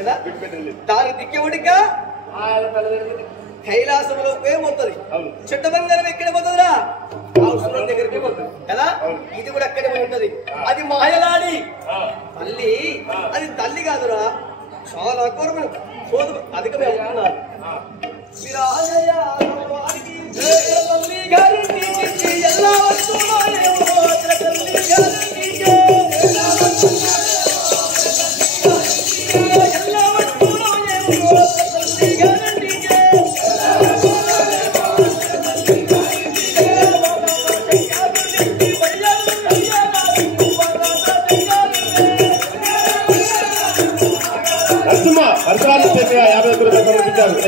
కదా దానికి దిక్కేవాడిగా కైలాసంలో పోతుంది. చుట్టబంగారం ఎక్కడ పోతుందిరా అవసరం దగ్గరికి పోతుంది కదా. ఇది కూడా అక్కడే ఉంటది. అది మాయలాడి తల్లి. అది తల్లి కాదురా, చాలా కోరమని పోదు అధికమే అవుతున్నారు.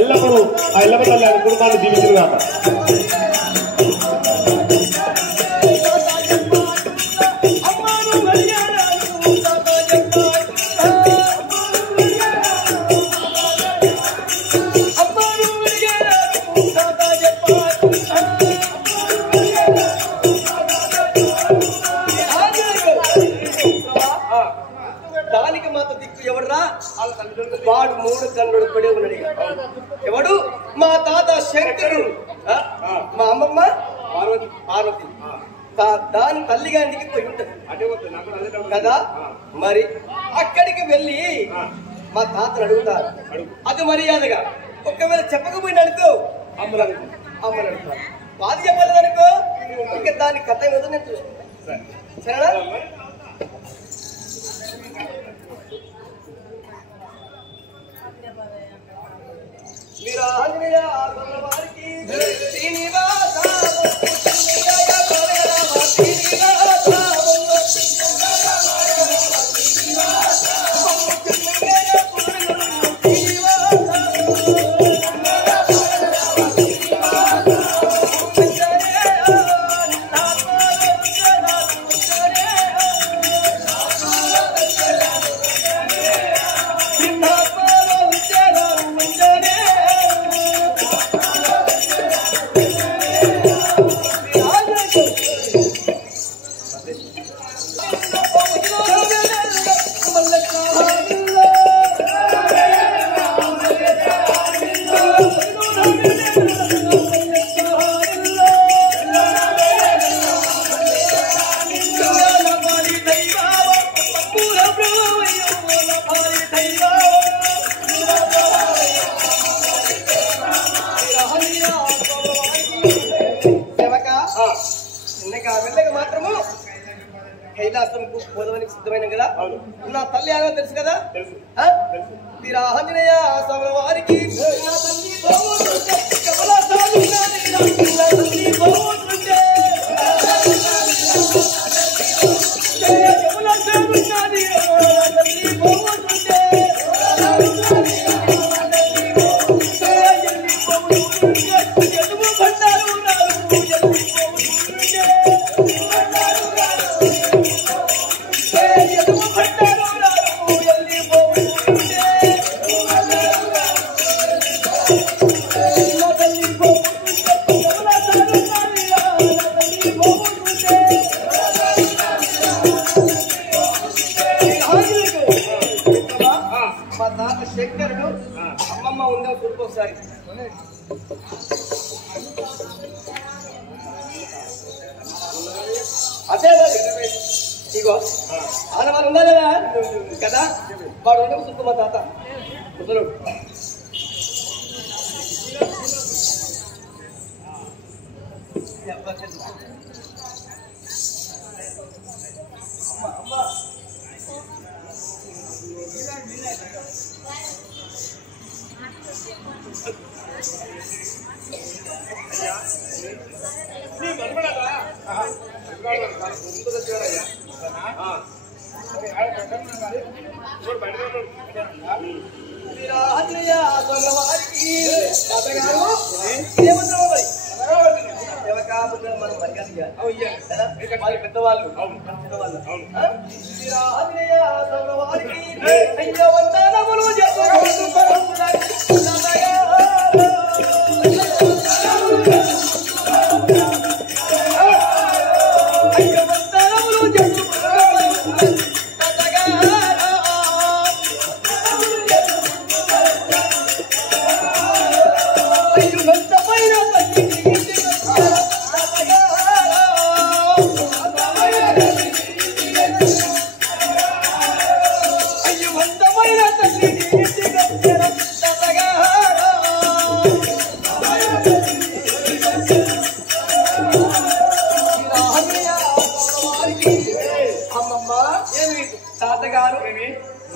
ఎల్లప్పుడూ ఆ ఎల్లమ్మ తల్లి కుటుంబాన్ని జీవించిన కాక దానికి మాత్రం దిక్కు ఎవడరా? వాడు 3 కన్నుడు పడి ఉన్నాడు. ఎవడు? మా తాత శంకరుడు, మా అమ్మమ్మ పార్వతి. దాని తల్లిగారికి పోయి ఉంటది కదా. మరి అక్కడికి వెళ్ళి మా తాతను అడుగుతారు. అది మర్యాదగా. ఒకవేళ చెప్పకపోయినా అనుకో అమ్మలు అడుగుతారు. బాధ చెప్పలేదనుకో ఇంకా దాని కథ ఏదో నేను చూసుకుంటాను. సరేనా? మీరు ఆంజనేయ వారికి శ్రీనివాస మాత్రము కైలాసం పోదమని సిద్ధమైన కదా. నా తల్లి ఆగో తెలుసు కదా. మీరు ఆంజనేయ స్వామి వారికి మా తాత శంకరుడు అమ్మమ్మ ఉందా కొడుకు ఒకసారి అదే ఇగో ఆడవాళ్ళు ఉందా కదా. వాడు ఉండకు సుఖ మా తాత ముసలుడు. పెద్దవాళ్ళు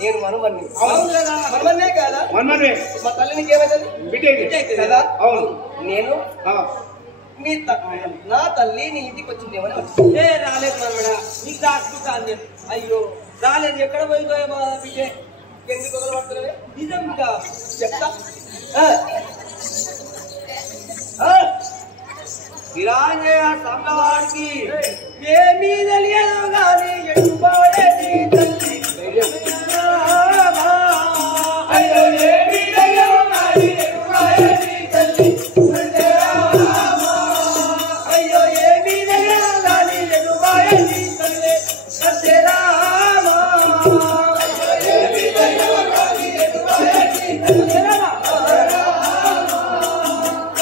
నేను మనమన్ని. అవును కదా. మనమన్నే కాదా? మనమన్నే. మా తల్లినికి ఏమైతుంది? బిడ్డ కదా? అవును. నేను నా తల్లి నీ ఇంటికి వచ్చింది ఏమని రాలేదు మనమడా నీకు దాచుకుంటాను. అయ్యో రాలేదు, ఎక్కడ పోయిందో బిడ్డ. ఎందుకు వదలబడుతున్నావే? నిజంగా చెప్తా. విరాజయ సమ్మవారికి ఏమీ తెలియదు కానీ ఎటుపోయే తల్లి. అయ్యో ఏమీ తెలియదు కానీ ఎటుపోయే తల్లి. అయ్యో ఏమీ తెలియదు కానీ ఎటుపోయే తల్లి. సత్యరామ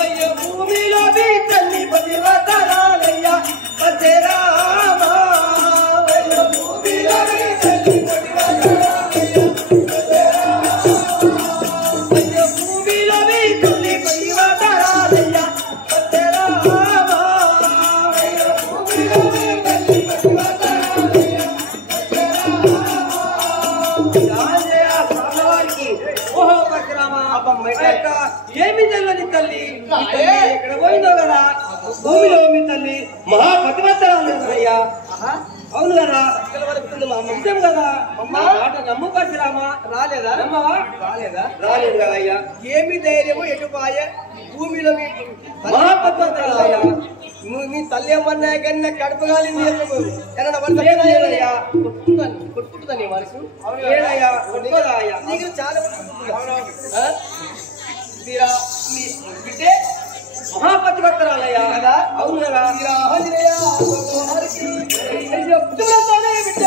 అయ్యో భూమిలో మీ తల్లి పతివతరాలయ్యా సత్యరామ. అయ్యో భూమిలో మీ తల్లి అయ్యో భూమిలో మీ తల్లి పతివతరాలయ్యా సత్యరామ. అయ్యో భూమిలో మీ తల్లి పతివతరాలయ్యా సత్యరామ. ఓహో పరశురామ, ఏమి తెలియని తల్లి ఎక్కడ పోయిందో కదా. భూమిలో మీ తల్లి మహాపతివత్తరాలయ్యా. అవును కదా, నిజం కదా. మాట నమ్ము పరశురామ. రాలేదా? నమ్మవా? రాలేదా? రాలేదు కదా అయ్యా. ఏమి ధైర్యము ఎటుపాయ భూమిలో మీ మహాపతివత్తరాలయ్యా. మీ తల్లి ఏమన్నా కానీ కడుపు కాలింది లేదయ్యా. కొట్టుకుంటుందా నీ మనసు? లేదయ్యా, కొట్టుకోదా అయ్యా. నీకు చాలా మీరా మీ బిడ్డే మహాపతివత్తరాలయ్యా కదా? అవును కదా. మీరా ఆంజనేయ అయ్యో పుట్టులతోనే బిడ్డ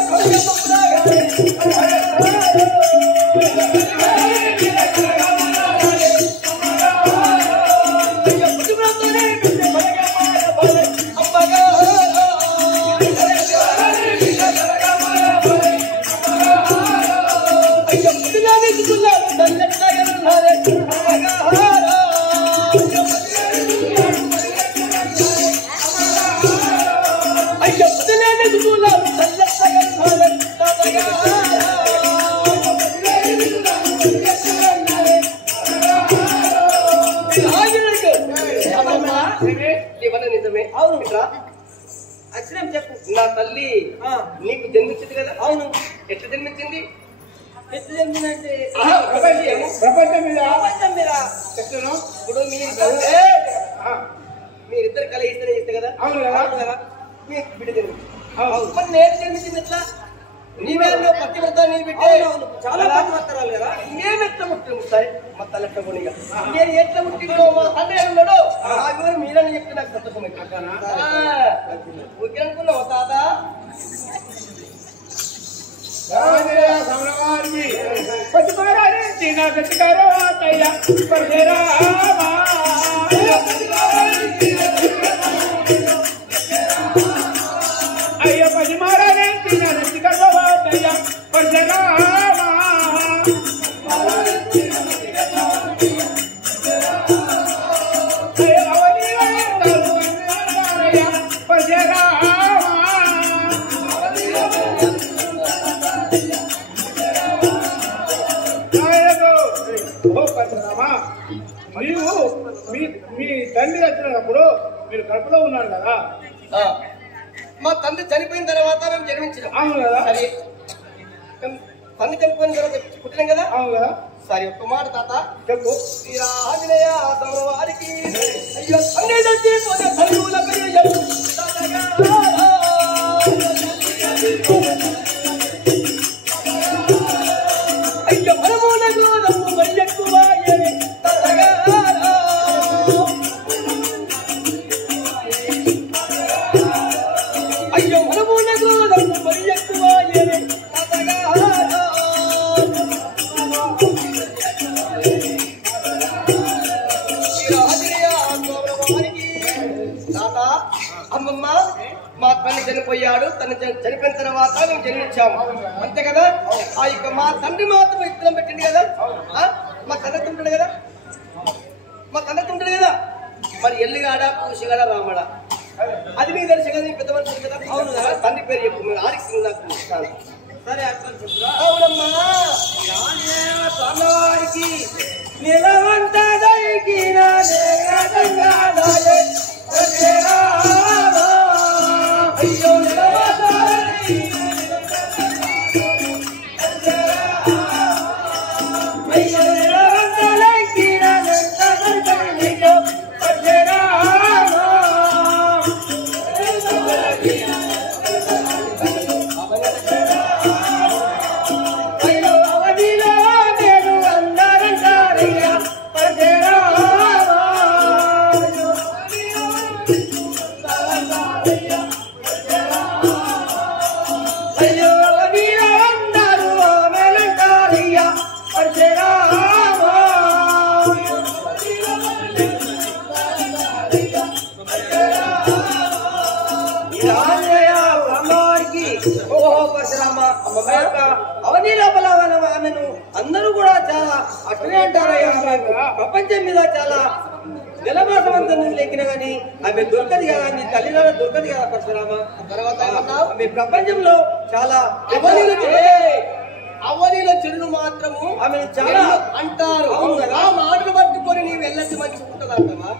నిజమే. అవును. ఇట్రా అక్షరం చెప్పు. నా తల్లి నీకు జన్మించింది కదా? అవును. ఎట్లా జన్మించింది? ఎట్లా చెప్పిందంటే ప్రపంచం మీద ప్రపంచం మీద చెప్తాను. ఇప్పుడు మీరిద్దరు కలిగిస్తేనే ఇస్తే కదా? అవును కదా. అవును కదా. మీకు బిడ్డ జన్మించింది. అవును. మరి నేను జన్మించింది ఎట్లా? నీవే పతివ్రత నీ బిడ్డే. అవునవును, చాలా పతివ్రతరాలు కదా. నేను ఎట్లా ముట్టింది? సరే మా తల్లి ఎట్లా కొనిగా నేను ఎట్లా ముట్టిందో మా తండ్రి ఉన్నాడు ఆ వివరం మీరని చెప్తే నాకు సంతోషం అనుకున్నావు తాత. అయ్యో పది మారానే తినరెత్తి కర్రవాటయ్యా పరశురామ. నీవు మీ తండ్రి వచ్చినప్పుడు మీరు కడుపులో ఉన్నారు కదా. మా తండ్రి చనిపోయిన తర్వాత మేము జన్మించినాం. అవును కదా. సరే తండ్రి చనిపోయిన తర్వాత పుట్టినాం కదా. అవును కదా. సరే ఒక్క మాట తాత చెప్పు. ఆంజనేయ వారికి అయ్యో తండ్రి చచ్చిపోతే తల్లులపై అయ్యో మనమునకు నమ్ము ఎక్కువ అయ్యో మనమునకు నమ్ము ఎక్కువ తాత అమ్మమ్మ మా తండ్రి చనిపోయాడు. తను చనిపోయిన తర్వాత మేము జన్మించాము అంతే కదా. ఆ యొక్క మా తండ్రి మాత్రం ఇత్తనం పెట్టింది కదా. మా తండ్రి ఉంటాడు కదా. మా తండ్రి ఉంటాడు కదా. మరి ఎల్లిగాడ పూసిగాడ రామడ అది మీకు తెలుసు కదా. పెద్ద మనుషులు కదా. అవును కదా. తండ్రి పేరు చెప్పు. మీరు ఆడికి నాకు సరే అట్లా చెప్పురా. అవునమ్మా. స్వామివారికి నిలవంత దొరికినాడే గంగాధరే అయ్యో అవన్నీ లోపల ఆమెను అందరూ కూడా చాలా అట్లనే అంటారయ్యా. ప్రపంచం మీద చాలా జలమాసమంతా లెక్కిన గాని ఆమె దొరకదు కదా, నీ తల్లిదండ్రులు దొరకదు కదా పరశురామ. తర్వాత ఆమె ప్రపంచంలో చాలా అవలీల చెడును మాత్రము ఆమె చాలా అంటారు. అవును కదా. ఆ మాటలు పట్టుకొని నీ వెళ్ళండి మంచి ఉంటుంది అంటావా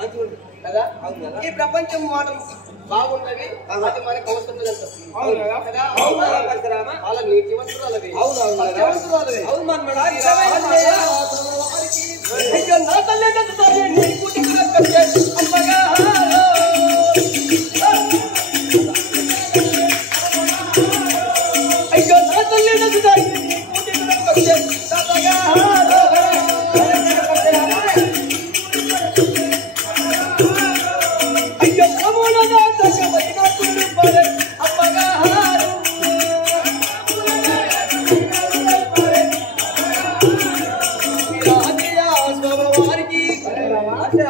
మంచిగా కదా. అవును కదా. ఈ ప్రపంచం మాటలు బాగుంటది, అది మనకు అవసరం లేదు. అవును కదా. కదా. అవును కదా పరశురామ. వాళ్ళ నీతివంతురాలవి. అవును అవును కదా. సత్యవంతురాలవి. అవును మన్మడా. అయ్యో నా తల్లి తల్లి నీ కుటికి రక్తం అమ్మగా అయ్యో నా తల్లి తల్లి నీ కుటికి రక్తం అమ్మగా అయ్యో అమోన నా తల్లి వైనా కుళ్ళు పడే అమ్మగా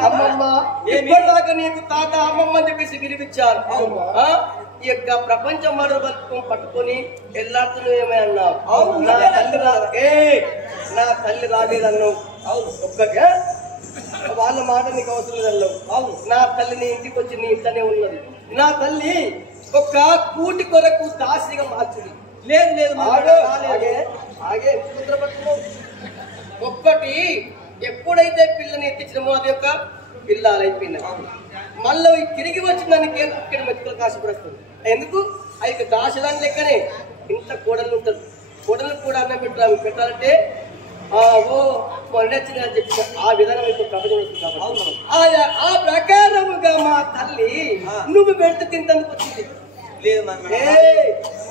అమ్మమ్మ ఇప్పటిదాకా నీకు తాత అమ్మమ్మ అని చెప్పేసి వినిపించారు. ఆ? ఈ యొక్క ప్రపంచం మాటలు పట్టుకొని ఎల్లాడుతూ ఏమే అన్నావు. నా తల్లి నా తల్లి రాలేదన్నావు. అవును ఒక్కటే వాళ్ళ మాట నీకు అవసరం లేదన్నావు. అవును నా తల్లి నీ ఇంటికి వచ్చి నీ ఇంట్లోనే ఉన్నది. నా తల్లి ఒక కూటి కొరకు దాసిగా మార్చింది. లేదు లేదు ఆగే ఆగే ఒక్కటి ఎప్పుడైతే పిల్లని ఎత్తించినమో అది యొక్క పిల్లలు అయిపోయినాయి. మళ్ళీ తిరిగి వచ్చిన దానికి ఇక్కడ మెతుకులు కాసిపడుతుంది. ఎందుకు అది దాచదాని లెక్కనే ఇంత కోడలు ఉంటుంది. కోడలు కూడా అన్నం పెట్టాలంటే ఓ మొన్నచ్చిన చెప్పి ఆ విధానం ఇప్పుడు ప్రపంచం వస్తుంది కాబట్టి ఆ ప్రకారముగా మా తల్లి నువ్వు పెడితే తింటందుకు వచ్చింది. లేదు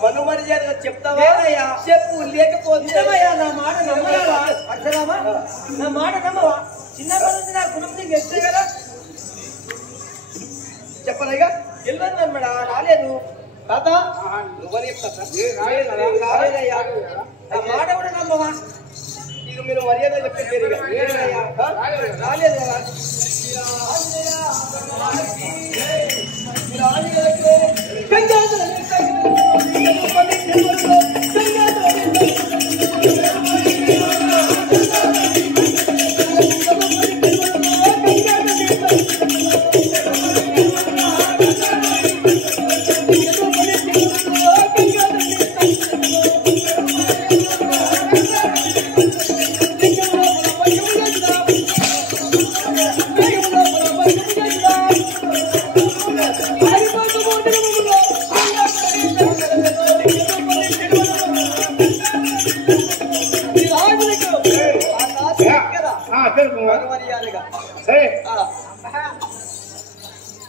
మను మర్యాదగా చెప్తావా? చెప్పు, లేకపోతే నా మాట నమ్మవా అక్షరామా? నా మాట నమ్మవా? చిన్నప్పటి నుంచి నా గుణం నీకు ఎత్తే కదా. చెప్పనయ్యా తెలియదు అన్నమాట. రాలేదు తాత నువ్వని చెప్తా. రాలేదయ్యా. నా మాట కూడా నమ్మవా? ఇక మీరు మర్యాద చెప్పేది రాలేదు కదా.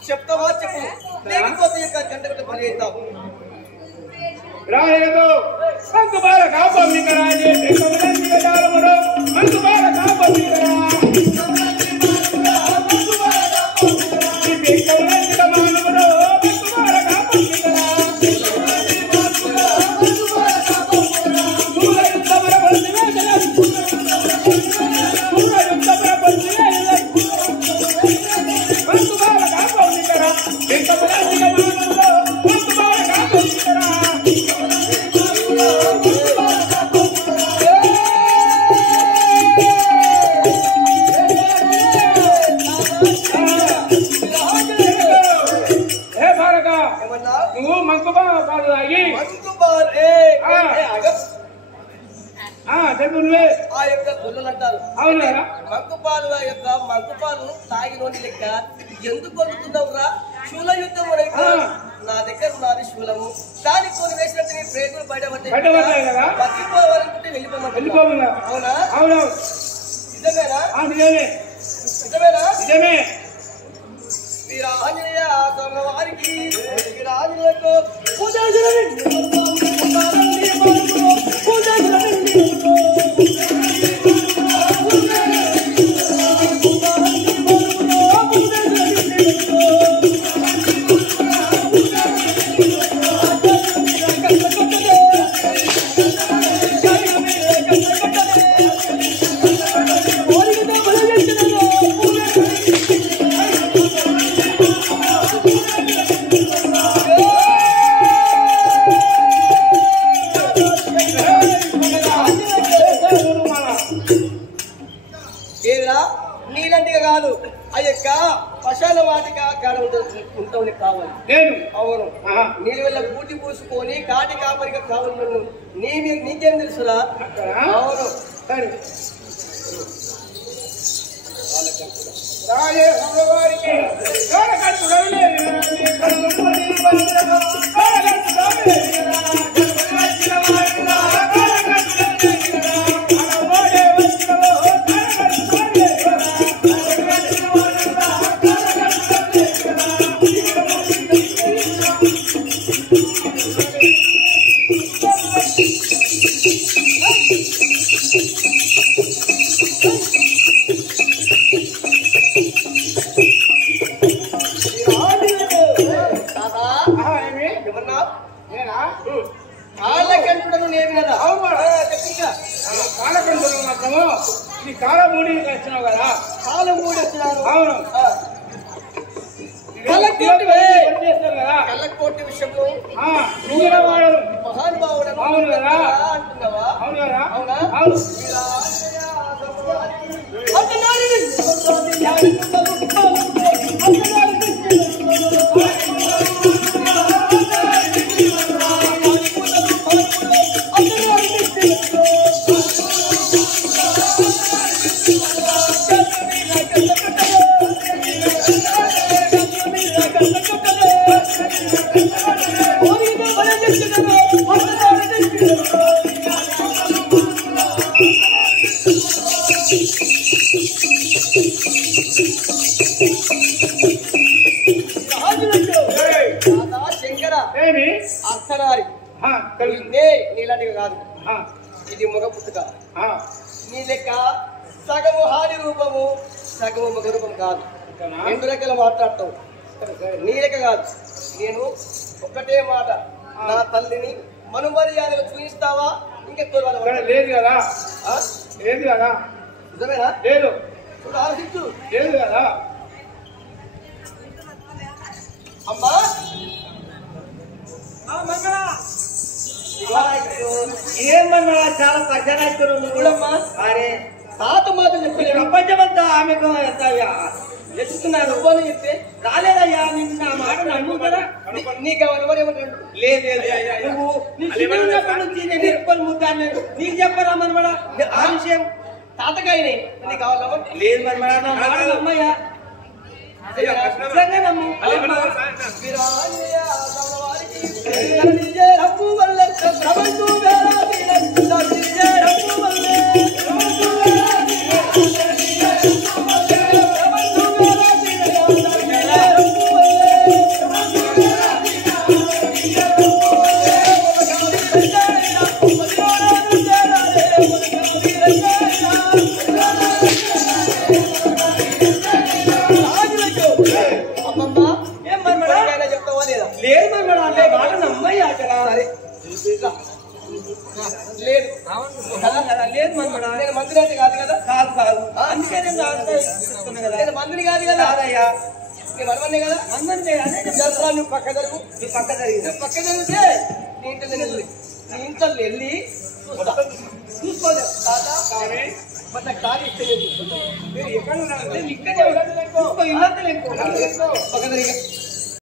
చెప్తావా? చెప్పు, లేకపోతే గంట గంట పని అవుతావు. రాలేదు మంకు బాల కాపమ్మికరాజే దేశములందిగదారముడు మంకు బాల కాపమ్మికరా దేశములందిగ మానవుడు మంకు బాల కాపమ్మికరా దూరయుద్ధముల బందివేదన దూరయుద్ధముల బందివేదన మంకు బాల కాపమ్మికరా దేశములందిగ మానవుడు మంకు బాల కాపమ్మికరా చెప్పులే ఆ యొక్క గుల్లలు అంటారు. అవునా మంకుపాలు ఆ యొక్క మంకుపాలు తాగినోని లెక్క ఎందుకు కొలుతున్నావురా? శూల యుద్ధం నా దగ్గర ఉన్నది శూలము. దానికి కొని వేసినట్టు నీ ప్రేగులు బయటపడ్డాయి కదా, బతికిపోవాలనుకుంటే వెళ్ళిపోమన్నా. అవునా? అవును నిజమేనా? నిజమే నిజమేనా? నిజమే. వీరాంజనేయ వారికి వీరాంజనేయులకు పూజ నీలాంటిగా కాదు ఆ యొక్క పశాల వాటిక కాడ ఉంటావు కావాలి. అవును, నీళ్ళు వెళ్ళ కూటి పూసుకొని కాటి కాపరిగా కావాలి నన్ను. నీకేం తెలుసురా? అవును. కాళ్ళకంటుడను నేను కదా. కాళ్ళకంటుడు మాత్రము ఈ కాలమూడి వచ్చినావు కదా. కాలమూడి వచ్చినాను. అవును. కళ్ళకోటి విషయంలో మహానుభావుడు అంటున్నావా? అవునా? శంకర అర్థనారి నీలాంటివి కాదు. ఇది మగ పుట్టుక. నీ లెక్క సగము హాని రూపము సగము మగ రూపం కాదు. రెండు రకాల మాట్లాడతావు. నీ లెక్క కాదు. నేను ఒక్కటే మాట, నా తల్లిని మనుమర్యాదలు చూపిస్తావా? ఇంకెక్కువ లేదు కదా. లేదు కదా. నిజమేనా? లేదు. చూడు, ఆలోచించు. లేదు కదా. అమ్మా ఏమన్నా చాలా పచ్చనమ్మా. అరే తాత మాట చెప్పలేదు. ప్రపంచమంతా ఆమెకు ఎత్తుతున్నారు. చెప్తే రాలేదయ్యా, నిన్న మాట నమ్ము కదా. నీకు ఎవరేమంటాడు? లేదు నువ్వు నీ చిన్నప్పటి నుంచి నేను ఎప్పుడు ముద్దాను. నీకు చెప్పరా మనమడా ఆ విషయం? తాతకాయనే నీకు కావాలమ్మా? లేదు మనమడా, నా మాట నమ్మయ్యా. నిజంగా నమ్ము. లేదు మనమడా, నా మాట నమ్మయ్యా. సరే లేదు లేదు మనమడా, నేను మంత్రి కాదు కదా. కాదు అందుకే నేను ఆశ్రయిస్తున్నా కదా. నేను మంత్రి కాదు కదా. కాదయ్యా, నేను మనమన్నే కదా. మందరి నువ్వు పక్క జరుగు. నువ్వు పక్క జరిగింది. నువ్వు పక్క జరిగితే నీ ఇంట్లో వెళ్ళి చూసుకోలేదు. తాత మరి నాకు తాగి ఇస్తే మీరు ఎక్కడ ఉన్నారు? ఇక్కడే పక్క జరిగి